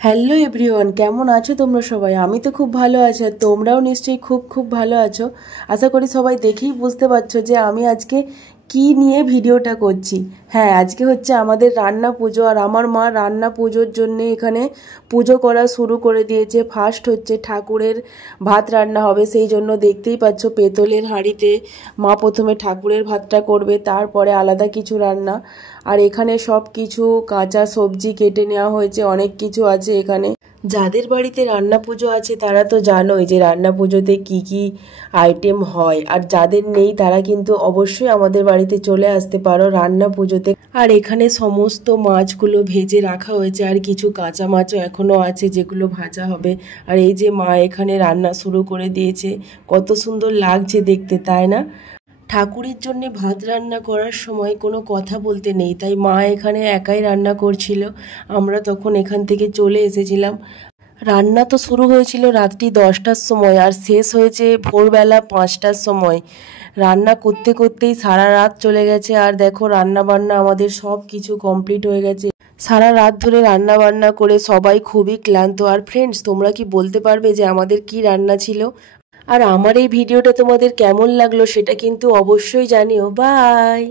Hello everyone, কেমন আছো তোমরা সবাই? আমি তো খুব ভালো আছি, আর তোমরাও নিশ্চয়ই খুব খুব ভালো আছো। আশা করি সবাই দেখেই বুঝতে পারছো যে আমি আজকে কি নিয়ে ভিডিওটা করছি। হ্যাঁ, আজকে হচ্ছে আমাদের রান্না পুজো, আর আমার মা রান্না পুজোর জন্য এখানে পুজো করা শুরু করে দিয়েছে। ফার্স্ট হচ্ছে ঠাকুরের ভাত রান্না হবে, সেই জন্য দেখতেই পাচ্ছ পেতলের হাঁড়িতে মা প্রথমে ঠাকুরের ভাতটা করবে, তারপরে আলাদা কিছু রান্না। আর এখানে সব কিছু কাঁচা সবজি কেটে নেওয়া হয়েছে, অনেক কিছু আছে এখানে। যাদের বাড়িতে রান্না পুজো আছে তারা তো জানোই যে রান্না পুজোতে কি কি আইটেম হয়, আর যাদের নেই তারা কিন্তু অবশ্যই আমাদের বাড়িতে চলে আসতে পারো রান্না পুজোতে। আর এখানে সমস্ত মাছগুলো ভেজে রাখা হয়েছে, আর কিছু কাঁচা মাছও এখনো আছে যেগুলো ভাজা হবে। আর এই যে মা এখানে রান্না শুরু করে দিয়েছে, কত সুন্দর লাগছে দেখতে, তাই না? ঠাকুরের জন্য ভাত রান্না করার সময় কোনো কথা বলতে নেই, তাই মা এখানে একাই রান্না করছিল। আমরা তখন এখান থেকে চলে এসেছিলাম। রান্না তো শুরু হয়েছিল রাত্রি 10টার সময়, আর শেষ হয়েছে ভোরবেলা 5টার সময়। রান্না করতে করতেই সারা রাত চলে গেছে। আর দেখো রান্না বান্না আমাদের সব কিছু কমপ্লিট হয়ে গেছে। সারা রাত ধরে রান্না বান্না করে সবাই খুবই ক্লান্ত। আর ফ্রেন্ডস, তোমরা কি বলতে পারবে যে আমাদের কি রান্না ছিল? আর আমার এই ভিডিওটা তোমাদের কেমন লাগলো সেটা কিন্তু অবশ্যই জানিও। বাই।